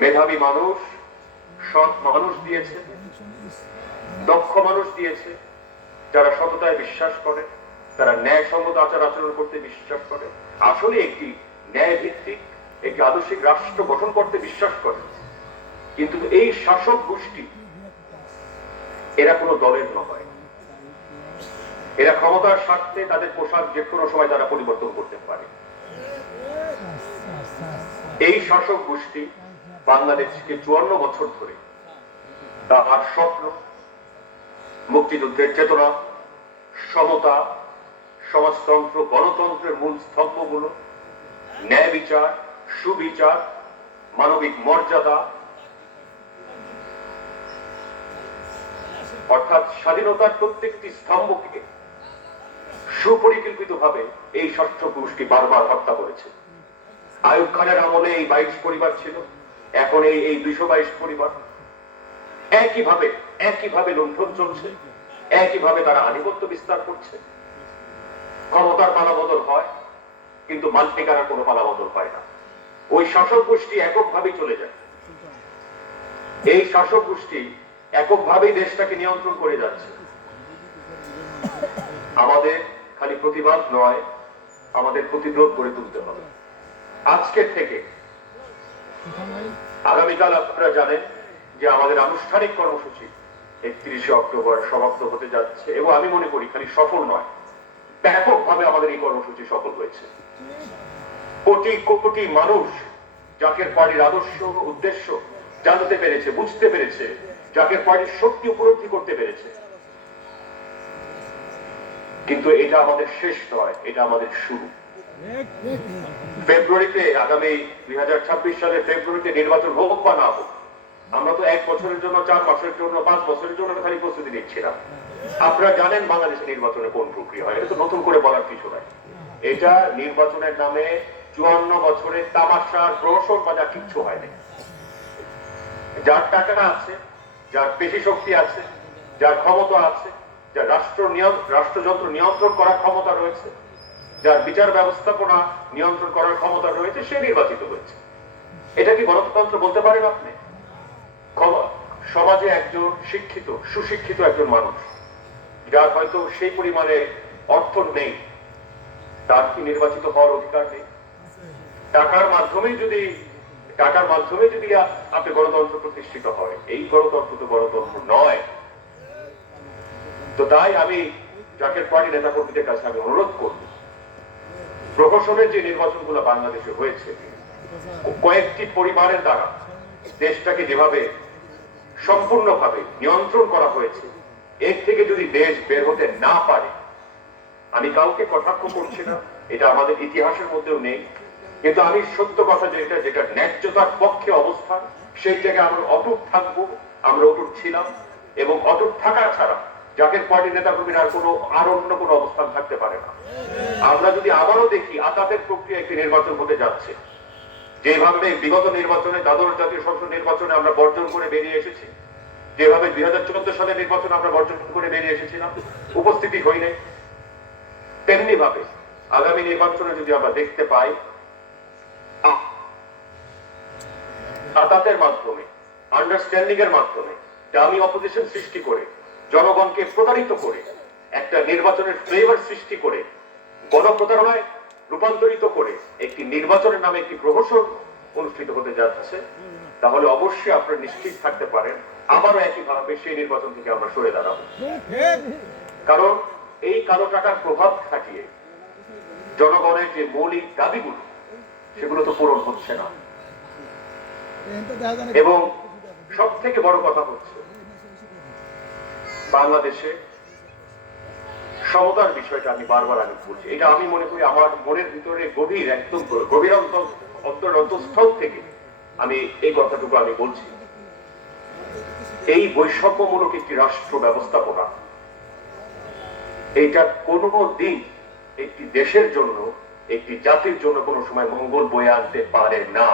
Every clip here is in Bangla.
মেধাবী মানুষ, সৎ মানুষ দিয়েছে, দক্ষ মানুষ দিয়েছে, যারা সততায় বিশ্বাস করে, তারা ন্যায়সঙ্গত আচার আচরণ করতে বিশ্বাস করে। আসলে একটি ন্যায় ভিত্তিক একটি আদর্শিক রাষ্ট্র গঠন করতে বিশ্বাস করে। কিন্তু এই শাসক গোষ্ঠী, এরা কোনো দলের নয়। এরা ক্ষমতার স্বার্থে তাদের পোশাক যে কোনো সময় তারা পরিবর্তন করতে পারে। এই শাসক গোষ্ঠী বাংলাদেশকে চুয়ান্ন বছর ধরে তার স্বপ্ন, মুক্তিযুদ্ধের চেতনা, সমতা, সমাজতন্ত্র, গণতন্ত্রের মূল স্তম্ভগুলো, ন্যায় বিচার, সুবিচার, মানবিক মর্যাদা, অর্থাৎ স্বাধীনতার প্রত্যেকটি স্তম্ভকে সুপরিকল্পিতভাবে এই ষষ্ঠ গোষ্ঠী বারবার হত্যা করেছে। আয়ুব খানের আমলে এই বাইশ পরিবার ছিল। এখন এই এই দুইশো বাইশ পরিবার একইভাবে একইভাবে লুণ্ঠন চলছে, একইভাবে তারা আধিপত্য বিস্তার করছে। ক্ষমতার পালাবদল হয়, কিন্তু মাল্টিকারা কোনো পালাবদল হয় না। ওই শাসক গোষ্ঠী এককভাবেই চলে যায়। এই শাসক গোষ্ঠী এককভাবেই দেশটাকে নিয়ন্ত্রণ করে যাচ্ছে। আমাদের খালি প্রতিবাদ নয়, আমাদের প্রতিরোধ করে তুলতে হবে। আজকের থেকে আগামীকাল আপনারা জানেন যে আমাদের আনুষ্ঠানিক কর্মসূচি একত্রিশে অক্টোবর সমাপ্ত হতে যাচ্ছে এবং আমি মনে করি খালি সফল নয়। ব্যাপকভাবে আমাদের এই কর্মসূচি সফল হয়েছে। কোটি কোটি মানুষ জাকের পার্টির আদর্শ, উদ্দেশ্য জানতে পেরেছে, বুঝতে পেরেছে, জাকের পার্টির শক্তি উপলব্ধি করতে পেরেছে। কিন্তু এটা আমাদের শেষ নয়, এটা আমাদের শুরু। ফেব্রুয়ারিতে, আগামী দুই সালে ফেব্রুয়ারিতে নির্বাচন হোক বা না হোক, আমরা তো এক বছরের জন্য, চার মাসের জন্য, পাঁচ বছরের জন্য খালি প্রস্তুতি নিচ্ছিলাম। আপনারা জানেন বাংলাদেশের নির্বাচনে কোন প্রক্রিয়া হয়, এটা তো নতুন করে বলার কিছু নাই। এটা নির্বাচনের নামে চুয়ান্ন বছরের তামাশার প্রহসন বাজার কিচ্ছু হয়নি। যার টাকা আছে, যার পেশি শক্তি আছে, যার ক্ষমতা আছে, যার রাষ্ট্র নিয়ন- রাষ্ট্রযন্ত্র নিয়ন্ত্রণ করার ক্ষমতা রয়েছে যার বিচার ব্যবস্থাপনা নিয়ন্ত্রণ করার ক্ষমতা রয়েছে, সে নির্বাচিত হয়েছে। এটা কি গণতন্ত্র বলতে পারেন আপনি? সমাজে একজন শিক্ষিত, সুশিক্ষিত একজন মানুষ, যার হয়তো সেই পরিমাণে অর্থ নেই, তার কি নির্বাচিত হওয়ার অধিকার নেই? টাকার মাধ্যমে যদি, টাকার মাধ্যমে যদি আপনি গণতন্ত্র প্রতিষ্ঠিত হয়, এই গণতন্ত্র তো গণতন্ত্র নয়। তো তাই আমি জাকের পার্টি নেতা কর্মীদের কাছে আমি অনুরোধ করব প্রহসনের যে নির্বাচনগুলো বাংলাদেশে হয়েছে, কয়েকটি পরিবারের দ্বারা দেশটাকে যেভাবে সম্পূর্ণভাবে নিয়ন্ত্রণ করা হয়েছে, এর থেকে যদি দেশ বের হতে না পারে, আমি কাউকে কটাক্ষ করছি না, এটা আমাদের ইতিহাসের মধ্যেও নেই। কিন্তু আমি সত্য কথা যেটা যেটা ন্যায্যতার পক্ষে অবস্থান, সেই জায়গায় আমরা অটুট থাকব, আমরা অটুট ছিলাম, এবং অটুট থাকা ছাড়া জাকের পার্টির নেতা কর্মীর আর কোনো, আর অন্য কোনো অবস্থান থাকতে পারে না। আমরা যদি আবারও দেখি আতাতের প্রক্রিয়া একটি নির্বাচন হতে যাচ্ছে। যেভাবে বিগত নির্বাচনে দ্বাদশ জাতীয় সংসদ নির্বাচনে আমরা বর্জন করে বেরিয়ে এসেছি, যেভাবে দুই হাজার চোদ্দ সালের নির্বাচনে আমরা বর্জন করে বেরিয়ে এসেছিলাম, উপস্থিতি হইনি তেমনি ভাবে আগামী নির্বাচনে যদি আমরা দেখতে পাই, আতাতের মাধ্যমে আন্ডারস্ট্যান্ডিং এর মাধ্যমে আমি অপোজিশন সৃষ্টি করে জনগণকে প্রতারিত করে, একটা নির্বাচনের ফ্লেভার সৃষ্টি করে, গণপ্রতারণায় রূপান্তরিত করে একটি নির্বাচনের নামে একটি প্রহসন অনুষ্ঠিত হতে যাচ্ছে তাহলে অবশ্যই আপনারা নিশ্চিত থাকতে পারেন, আবারও একইভাবে সেই নির্বাচন থেকে আমরা সরে দাঁড়াবো। কারণ এই কালো টাকার প্রভাব খাটিয়ে জনগণের যে মৌলিক দাবিগুলো, সেগুলো তো পূরণ হচ্ছে না। এবং সব থেকে বড় কথা হচ্ছে বাংলাদেশে সমতার বিষয়টা আমি বারবার আমি বলছি। এটা আমি মনে করি আমার মনের ভিতরে গভীর একদম গভীর অন্তর অন্তঃস্থল থেকে আমি এই কথাটুকু আমি বলছি। এই বৈষম্যমূলক একটি রাষ্ট্র ব্যবস্থাপনা এইটা কোনো দিন একটি দেশের জন্য, একটি জাতির জন্য কোনো সময় মঙ্গল বয়ে আনতে পারে না।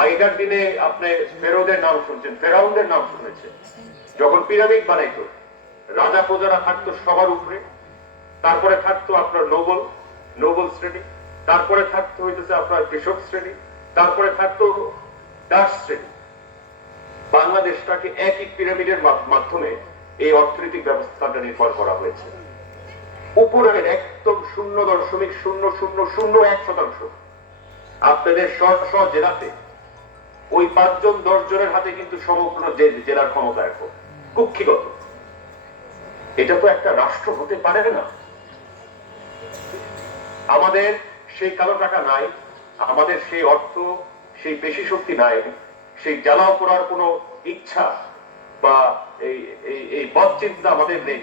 আগেকার দিনে আপনি ফেরোদের নাম শুনছেন, ফেরাউনদের নাম শুনেছেন। যখন পিরামিড বানাইতো, রাজা প্রজারা থাকতো সবার উপরে, তারপরে থাকতো আপনার নোবল নোবল শ্রেণি, তারপরে থাকতো হইতেছে আপনার কৃষক শ্রেণি, তারপরে থাকতো দাস শ্রেণি। বাংলাদেশটাকে একই পিরামিডের মাধ্যমে এই অর্থনৈতিক ব্যবস্থাটা নির্ভর করা হয়েছে। উপরের একদম শূন্য দশমিক শূন্য শূন্য শূন্য এক শতাংশ। আপনাদের স্ব জেলাতে ওই পাঁচজন দশ জনের হাতে কিন্তু সমগ্র জেলার ক্ষমতা এখন। কুক্ষিগত। এটা তো একটা রাষ্ট্র হতে পারে না। আমাদের সেই কালো টাকা নাই, আমাদের সেই অর্থ, সেই পেশি শক্তি নাই, সেই জ্বালাও করার কোনো ইচ্ছা বা এই এই বদ চিন্তা আমাদের নেই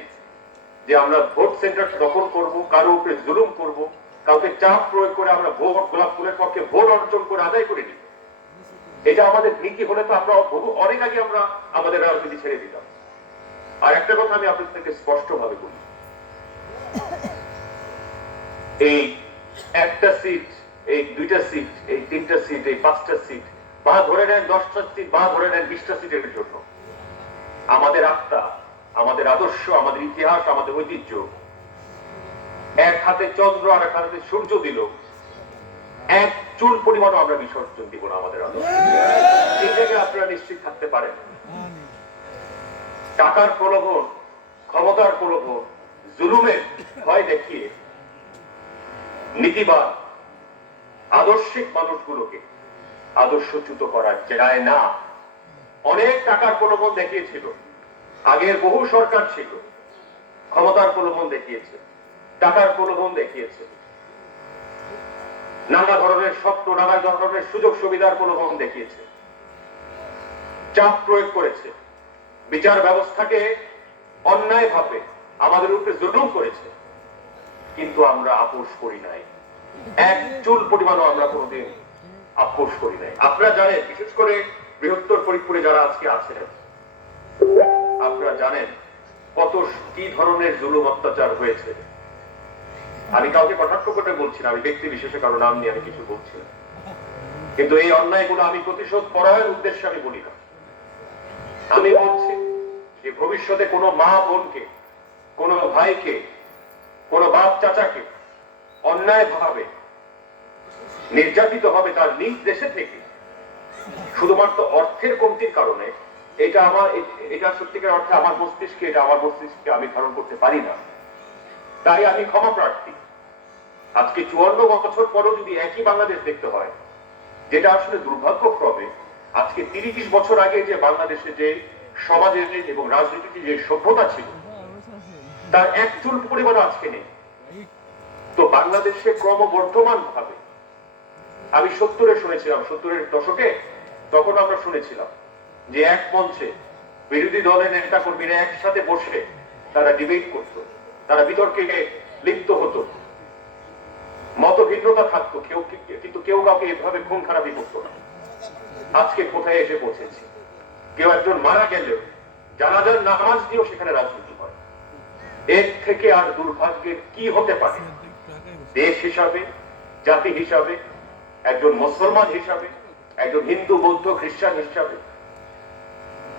যে আমরা ভোট সেন্টার দখল করব, কারও উপরে জুলুম করব, কাউকে চাপ প্রয়োগ করে আমরা ভোট, গোলাপ ফুলের পক্ষে ভোট অর্জন করে আদায় করে নিই এটা আমাদের নীতি হলে তো আমরা বহু, অনেক আগে আমরা আমাদের রাজনীতি ছেড়ে দিতাম। আর একটা কথা আমি আপনাদেরকে স্পষ্ট ভাবে বলি। এই একটা সিট এই দুইটা সিট এই তিনটা সিট এই পাঁচটা সিট বা ধরে নেন দশটা সিট বা ধরে নেন বিশটা সিটের জন্য। আমাদের আত্মা, আমাদের আদর্শ, আমাদের ইতিহাস, আমাদের ঐতিহ্য, এক হাতে চন্দ্র আর এক হাতে সূর্য দিল। এক চুল পরিমাণও আমরা বিসর্জন দিব না আমাদের আদর্শ এই জায়গায় আপনারা নিশ্চিত থাকতে পারেন। টাকার প্রলোভন, ক্ষমতার প্রলোভন, জুলুমের ভয় দেখিয়ে নীতিবান আদর্শিক মানুষগুলোকে আদর্শচ্যুত করা যায় না। অনেক টাকার প্রলোভন দেখিয়েছিল। আগের বহু সরকার ছিল। ক্ষমতার প্রলোভন দেখিয়েছে। টাকার প্রলোভন দেখিয়েছে। নানা ধরনের স্বপ্ন, নানা ধরনের সুযোগ সুবিধার প্রলোভন দেখিয়েছে। চাপ প্রয়োগ করেছে। বিচার ব্যবস্থাকে অন্যায় ভাবে আমাদের উপরে জুলুম করেছে। কিন্তু আমরা আপোষ করি নাই। এক চুল পরিমাণও আমরা কোনোদিন আপোষ করি নাই। আপনারা জানেন, বিশেষ করে বৃহত্তর ফরিদপুরে যারা আজকে আছেন, আপনারা জানেন কত কি ধরনের জুলুম অত্যাচার হয়েছে। আমি কাউকে কটাক্ষ করে বলছি না, আমি ব্যক্তি বিশেষে কারও নাম নিয়ে আমি কিছু বলছি না। কিন্তু এই অন্যায়গুলো আমি প্রতিশোধ পরায়ণ উদ্দেশ্যে আমি বলি না। আমি বলছি যে ভবিষ্যতে কোনো মা বোনকে, কোনো ভাইকে, কোনো বাপ চাচাকে অন্যায় ভাবে, নির্যাতিত হবে তার নিজ দেশে থেকে, শুধুমাত্র অর্থের কমতির কারণে, এটা আমার, এটা সত্যিকার অর্থে আমার মস্তিষ্কে, এটা আমার মস্তিষ্কে আমি ধারণ করতে পারি না। তাই আমি ক্ষমা প্রার্থী। আজকে চুয়ান্ন বছর পরেও যদি একই বাংলাদেশ দেখতে হয়, যেটা আসলে দুর্ভাগ্যক্রমে, আজকে তিরিশ বছর আগে যে বাংলাদেশে যে সমাজের এবং রাজনীতিতে যে সভ্যতা ছিল, তার এক চুল পরিমাণ আজকে নেই। তো বাংলাদেশে ক্রমবর্ধমান ভাবে, আমি সত্তরে শুনেছিলাম, সত্তরের দশকে তখন আমরা শুনেছিলাম যে এক মঞ্চে বিরোধী দলের নেতা কর্মীরা একসাথে বসে তারা ডিবেট করত, তারা বিতর্কে লিপ্ত হতো। মত ভিন্নতা থাকতো, কেউ কিন্তু কেউ কাউকে এভাবে খুন খারাপই করতো না। আজকে কোথায় এসে পৌঁছেছি? কেউ একজন মারা গেলেও জানাজার নামাজ দিয়েও সেখানে রাজনীতি হয় এর থেকে আর দুর্ভাগ্যের কি হতে পারে? দেশ হিসাবে, জাতি হিসাবে, একজন মুসলমান হিসাবে, একজন হিন্দু, বৌদ্ধ, খ্রিস্টান হিসাবে,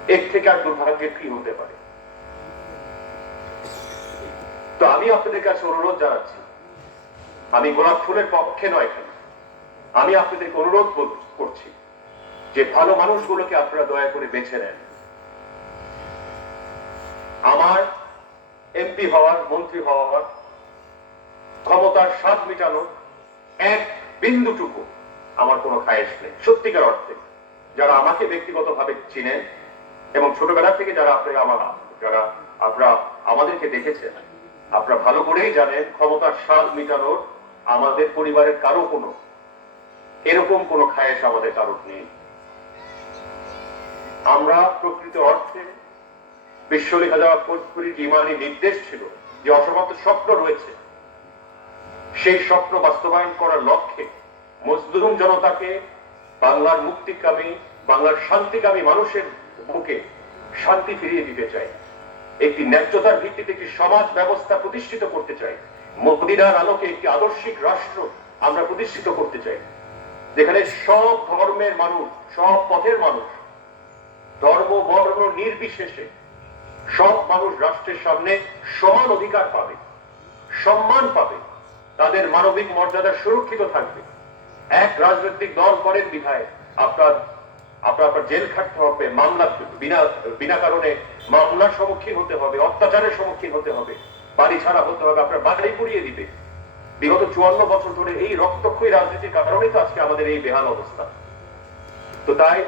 এর থেকে আর দুর্ভাগ্যের কি হতে পারে? তো আমি আপনাদের কাছে অনুরোধ জানাচ্ছি, আমি গোলাপ ফুলের পক্ষে নয় এখানে আমি আপনাদেরকে অনুরোধ কর- করছি যে ভালো মানুষগুলোকে আপনারা দয়া করে বেছে নেন। আমার এমপি হওয়ার, মন্ত্রী হওয়ার, ক্ষমতার স্বাদ মিটানোর এক বিন্দুটুকু আমার কোনো খায়েশ নেই। সত্যিকার অর্থে, যারা আমাকে ব্যক্তিগতভাবে চিনেন এবং ছোটবেলা থেকে যারা আপনি আমার, যারা আপনারা আমাদেরকে দেখেছেন, আপনারা ভালো করেই জানেন ক্ষমতার স্বাদ মিটানোর আমাদের পরিবারের কারও কোনো, এরকম কোনো খায়েশ আমাদের কারোর নেই। আমরা প্রকৃত অর্থে বিশ্ব লেখা যাওয়া ফৌজপুরির ইমানি নির্দেশ ছিল যে অসমাপ্ত স্বপ্ন রয়েছে। সেই স্বপ্ন বাস্তবায়ন করার লক্ষ্যে মজলুম জনতাকে বাংলার মুক্তিকামী, বাংলার শান্তিকামী মানুষের বুকে শান্তি ফিরিয়ে দিতে চাই। একটি ন্যায্যতার ভিত্তিতে একটি সমাজ ব্যবস্থা প্রতিষ্ঠিত করতে চাই। মদিনার আলোকে একটি আদর্শিক রাষ্ট্র আমরা প্রতিষ্ঠিত করতে চাই। যেখানে সব ধর্মের মানুষ, সব পথের মানুষ ধর্ম, বর্ণ নির্বিশেষে সব মানুষ রাষ্ট্রের সামনে সমান অধিকার পাবে, সম্মান পাবে, তাদের মানবিক মর্যাদা সুরক্ষিত থাকবে। এক রাজনৈতিক দল করেন বিধায় আপনার আপনার আপনার জেল খাটতে হবে, মামলা, বিনা বিনা কারণে মামলার সম্মুখীন হতে হবে, অত্যাচারের সম্মুখীন হতে হবে, বাড়ি ছাড়া হতে হবে, আপনার বাড়ি পুড়িয়ে দিবে। বিগত চুয়ান্ন বছর ধরে এই রক্তক্ষয়ী রাজনীতির কারণে তো আজকে আমাদের এই বেহাল অবস্থা। তো তাই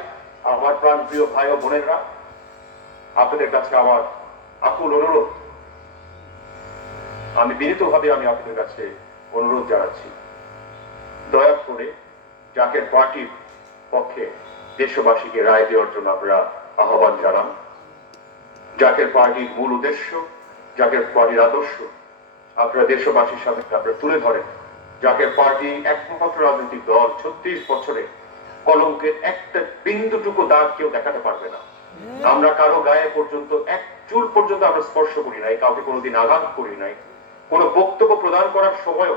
আমার প্রাণ প্রিয় ভাই ও বোনেরা, আপনাদের কাছে আমার আকুল অনুরোধ। আমি বিনীতভাবে আমি আপনাদের কাছে অনুরোধ জানাচ্ছি। দয়া করে জাকের পার্টির পক্ষে দেশবাসীকে রায় দেওয়ার জন্য আমরা আহ্বান জানান জাকের পার্টির মূল উদ্দেশ্য জাকের পার্টির আদর্শ আপনারা দেশবাসীর সামনে আপনারা তুলে ধরেন জাকের পার্টি একমাত্র রাজনৈতিক দল ছত্রিশ বছরে কলঙ্কের একটা বিন্দুটুকু দাগ কেউ দেখাতে পারবে না। আমরা কারও গায়ে পর্যন্ত এক চুল পর্যন্ত আমরা স্পর্শ করি নাই, কাউকে কোনোদিন আঘাত করি নাই। কোনো বক্তব্য প্রদান করার সময়ও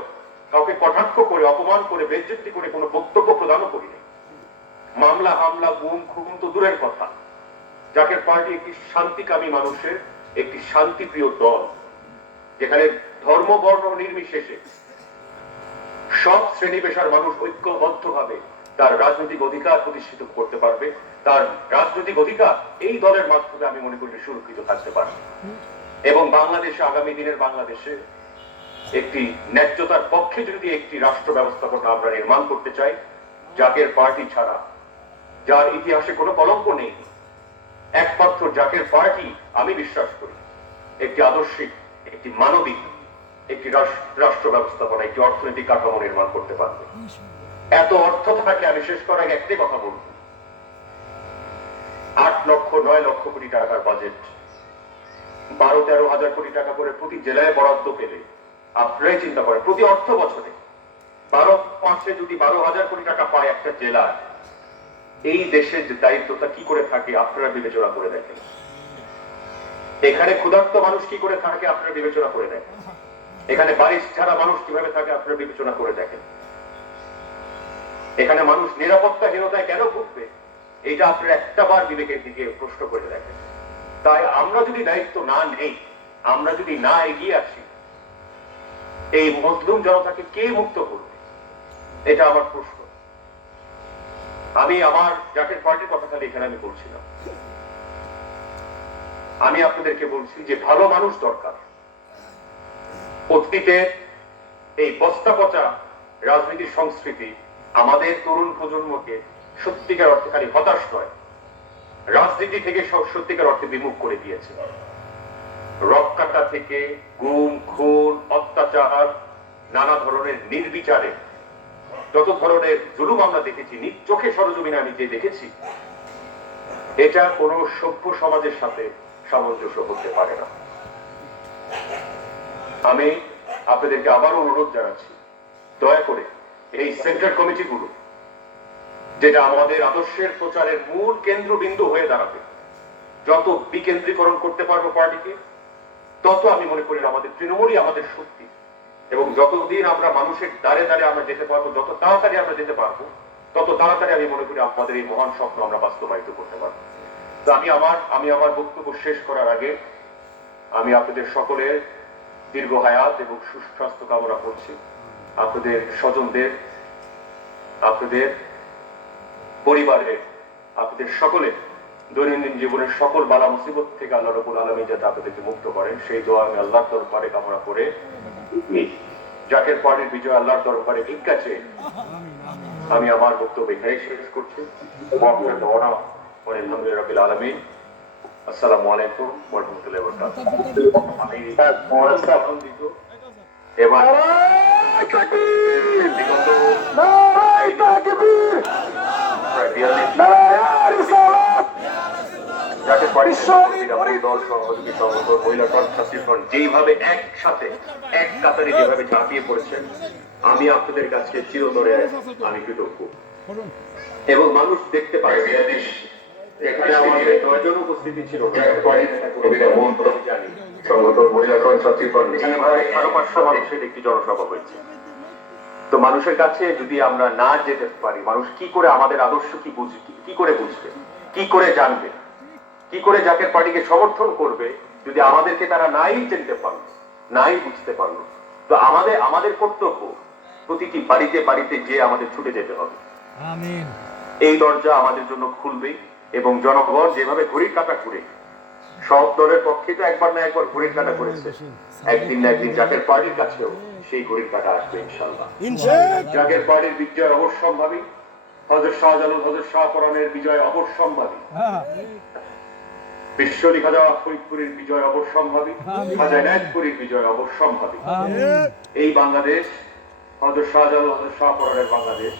কাউকে কটাক্ষ করে, অপমান করে, বেজ্জতি করে কোনো বক্তব্য প্রদানও করি নাই। মামলা, হামলা, গুম খুম তো দূরের কথা। জাকের পার্টি একটি শান্তিকামী মানুষের একটি শান্তিপ্রিয় দল, যেখানে ধর্ম, বর্ণ, নির্বিশেষে সব শ্রেণি পেশার মানুষ ঐক্যবদ্ধভাবে তার রাজনৈতিক অধিকার প্রতিষ্ঠিত করতে পারবে। তার রাজনৈতিক অধিকার এই দলের মাধ্যমে আমি মনে করি সুরক্ষিত থাকতে পারবে। এবং বাংলাদেশে আগামী দিনের বাংলাদেশে একটি ন্যায্যতার পক্ষে যদি একটি রাষ্ট্র ব্যবস্থাপনা আমরা নির্মাণ করতে চাই, জাকের পার্টি ছাড়া, যার ইতিহাসে কোনো কলঙ্ক নেই, একমাত্র জাকের পার্টি আমি বিশ্বাস করি, একটি আদর্শিক, একটি মানবিক, একটি রাষ্ট্র ব্যবস্থাপনা, একটি অর্থনৈতিক কাঠামো নির্মাণ করতে পারবে। এত অর্থ থাকে, আমি শেষ করার আগে একটাই কথা বলব। আট লক্ষ, নয় লক্ষ কোটি টাকার বাজেট বারো, তেরো হাজার কোটি টাকা করে প্রতি জেলায় বরাদ্দ পেলে আপনারাই চিন্তা করেন, প্রতি অর্থ বছরে। বারো মাসে যদি বারো হাজার কোটি টাকা পায় একটা জেলায় এই দেশের দায়িত্বটা কি করে থাকে আপনারা বিবেচনা করে দেখেন। এখানে ক্ষুধার্ত মানুষ কি করে থাকে আপনারা বিবেচনা করে দেখেন। এখানে বারিশ ছাড়া মানুষ কীভাবে থাকে আপনারা বিবেচনা করে দেখেন। এখানে মানুষ নিরাপত্তাহীনতায় কেন ভুগবে? এটা আপনারা একটা বার বিবেকের দিকে প্রশ্ন করে দেখেন তাই আমরা যদি দায়িত্ব না নেই, আমরা যদি না এগিয়ে আসি, এই মজলুম জনতাকে কে মুক্ত করবে? এটা আমার প্রশ্ন। আমি আমার জাতীয় পার্টির কথা খালি এখানে আমি বলছি না। আমি আপনাদেরকে বলছি যে ভালো মানুষ দরকার। অতীতে এই বস্তা পচা রাজনীতির সংস্কৃতি আমাদের তরুণ প্রজন্মকে সত্যিকার অর্থে খালি হতাশ নয়, রাজনীতি থেকে সব- সত্যিকার অর্থে বিমুখ করে দিয়েছে। রক্কাটা থেকে গুম, খুন, অত্যাচার, নানা ধরনের নির্বিচারে যত ধরনের জুলুম আমরা দেখেছি, নিজ চোখে সরজমিনে আমি যে দেখেছি, এটা কোন সভ্য সমাজের সাথে সামঞ্জস্য হতে পারে না। আমি আপনাদেরকে আবারও অনুরোধ জানাচ্ছি, দয়া করে এই সেন্টার কমিটিগুলো, যেটা আমাদের আদর্শের প্রচারের মূল কেন্দ্রবিন্দু হয়ে দাঁড়াবে, যত বিকেন্দ্রীকরণ করতে পারব পার্টিকে, তত আমি মনে করি আমাদের তৃণমূলই আমাদের শক্তি। এবং যতদিন আমরা মানুষের দ্বারে দ্বারে আমরা যেতে পারব, যত তাড়াতাড়ি আমরা যেতে পারব, তত তাড়াতাড়ি আমি মনে করি আমাদের এই মহান স্বপ্ন আমরা বাস্তবায়িত করতে পারব। আমি আমার আমি আমার বক্তব্য শেষ করার আগে আমি আপনাদের সকলের দীর্ঘ হায়াত এবং সুস্বাস্থ্য কামনা করছি। আপনাদের স্বজনদের আপনাদের পরিবারের আপনাদের সকলের দৈনন্দিন জীবনের সকল বালা মুসিবত থেকে আল্লাহ রবুল আলমী যাতে আপনাদেরকে মুক্ত করেন। সেই দোয়া আমি আল্লাহর দরবারে কামনা করে জাকের পার্টির বিজয় আল্লাহর দরবারে ভিক্ষা চেয়ে আমি আমার বক্তব্য এখানেই শেষ করছি। রবিল আলমী আসসালামু আলাইকুম ওরহমতুল্লাহ আমি এবার যেইভাবে একসাথে এক কাতারে যেভাবে ঝাঁপিয়ে পড়েছেন আমি আপনাদের কাছে চিরতরে আমি কৃতজ্ঞ এবং মানুষ দেখতে পারে বিয়াল্লিশ আমাদের নয়জন উপস্থিতি ছিল। সংগঠন মহিলা ছাত্রী ফ্রন্ট এখানে প্রায় সাড়ে পাঁচশো মানুষের একটি জনসভা হয়েছে। তো মানুষের কাছে যদি আমরা না যেতে পারি মানুষ কি করে আমাদের আদর্শ কি বুঝবে? কি করে বুঝবে? কি করে জানবে? কি করে জাকের পার্টিকে সমর্থন করবে? যদি আমাদেরকে তারা নাই চিনতে পারল নাই বুঝতে পারল তো আমাদের আমাদের কর্তব্য প্রতিটি বাড়িতে বাড়িতে যে আমাদের ছুটে যেতে হবে। এই দরজা আমাদের জন্য খুলবে। এবং জনগণ যেভাবে ঘড়ির কাটা ঘুরে সব দলের পক্ষে তো একবার না একবার ঘড়ির কাটা করেছে। একদিন না একদিন জাকের পার্টির কাছেও সেই ঘড়ির কাটা আসবে ইনশাল্লাহ জাকের পার্টির বিজয় অবশ্যম্ভাবী হজর শাহজালাল হজর শাহপরানের বিজয় অবশ্যম্ভাবী। বিশ্ব লিখা যাওয়া ফরিদপুরের বিজয় অবশ্যম্ভাবী খাজা নায়কপুরীর বিজয় অবশ্যম্ভাবী। এই বাংলাদেশ হজর শাহজালাল হজর শাহপরানের বাংলাদেশ।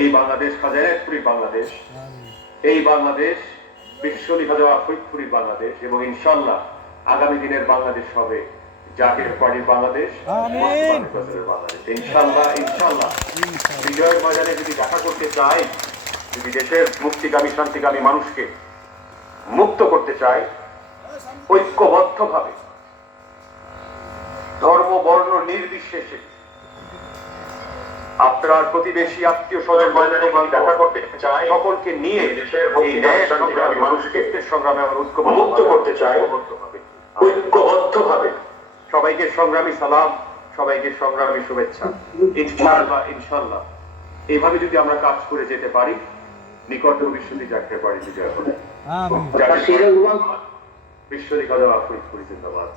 এই বাংলাদেশ খাজা নায়কপুরীর বাংলাদেশ। এই বাংলাদেশ বিশ্ব লিখা যাওয়া ফরিদপুরীর বাংলাদেশ এবং ইনশাল্লাহ আগামী দিনের বাংলাদেশ হবে জাতির পার্টির বাংলাদেশ। বাংলাদেশ ইনশাল্লাহ ইনশাল্লাহ বিজয়ের ময়দানে যদি দেখা করতে চাই যদি দেশের মুক্তিকামী শান্তিকামী মানুষকে মুক্ত করতে চাই ঐক্যবদ্ধভাবে ধর্ম বর্ণ নির্বিশেষে আপনার প্রতিবেশী আত্মীয় স্বজন দেখা করতে চাই সকলকে নিয়ে এই ন্যায় সংগ্রামী মানুষকে সংগ্রামে আমরা ঐক্যবদ্ধ মুক্ত করতে চাই। ঐক্যবদ্ধভাবে। সবাইকে সংগ্রামী সালাম সবাইকে সংগ্রামী শুভেচ্ছা। ইনশাআল্লাহ ইনশাআল্লাহ। এইভাবে যদি আমরা কাজ করে যেতে পারি নিকট ভবিষ্যতে চাকরি পারি বিজয় হবে বিশ্বলিকা দেওয়া ফরিদপুরি জিন্দাবাদ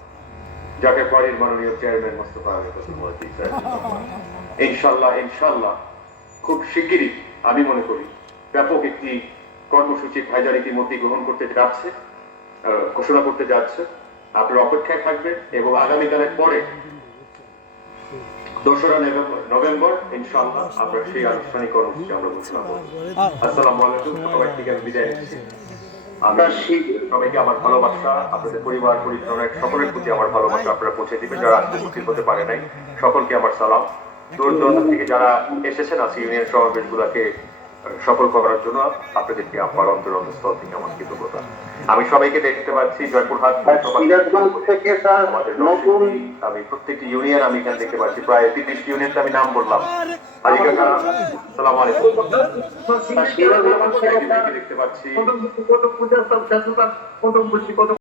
যাকে পারির মাননীয় চেয়ারম্যান মোস্তফা হোসেন মহাজিদ স্যার। ইনশাল্লাহ ইনশাল্লাহ। খুব শিগগিরই, আমি মনে করি, ব্যাপক একটি কর্মসূচি ভাইজার ইতিমধ্যে গ্রহণ করতে যাচ্ছে ঘোষণা করতে যাচ্ছে। আপনার অপেক্ষায় থাকবেন এবং আগামীকালের পরে, দোসরা নভেম্বর সেই আনুষ্ঠানিক কর্মসূচি আমরা ঘোষণা করব। আসসালামু আলাইকুম, সবাই বিদায় নিচ্ছি। আমরা সবাইকে আমার ভালোবাসা, আপনাদের পরিবার পরিজনের সকলের প্রতি আমার ভালোবাসা আপনারা পৌঁছে দিবেন, যারা আজকে উপস্থিত হতে পারে নাই, সকলকে আমার সালাম। দূর দূরান্ত থেকে যারা এসেছেন আছে ইউনিয়ন সমাবেশ গুলাকে সফল করার জন্য আপনাদেরকে আমার অন্তর অন্তঃস্থল থেকে আমার কৃতজ্ঞতা। আমি সবাইকে দেখতে পাচ্ছি জয়পুরহাট থেকে নতুন আমি প্রত্যেকটি ইউনিয়ন আমি এখানে দেখতে পাচ্ছি প্রায় তিরিশটি ইউনিয়ন আমি নাম বললাম। আজিকা সালাম আলাইকুম। সিরাজগঞ্জ থেকে স্যার দেখতে পাচ্ছি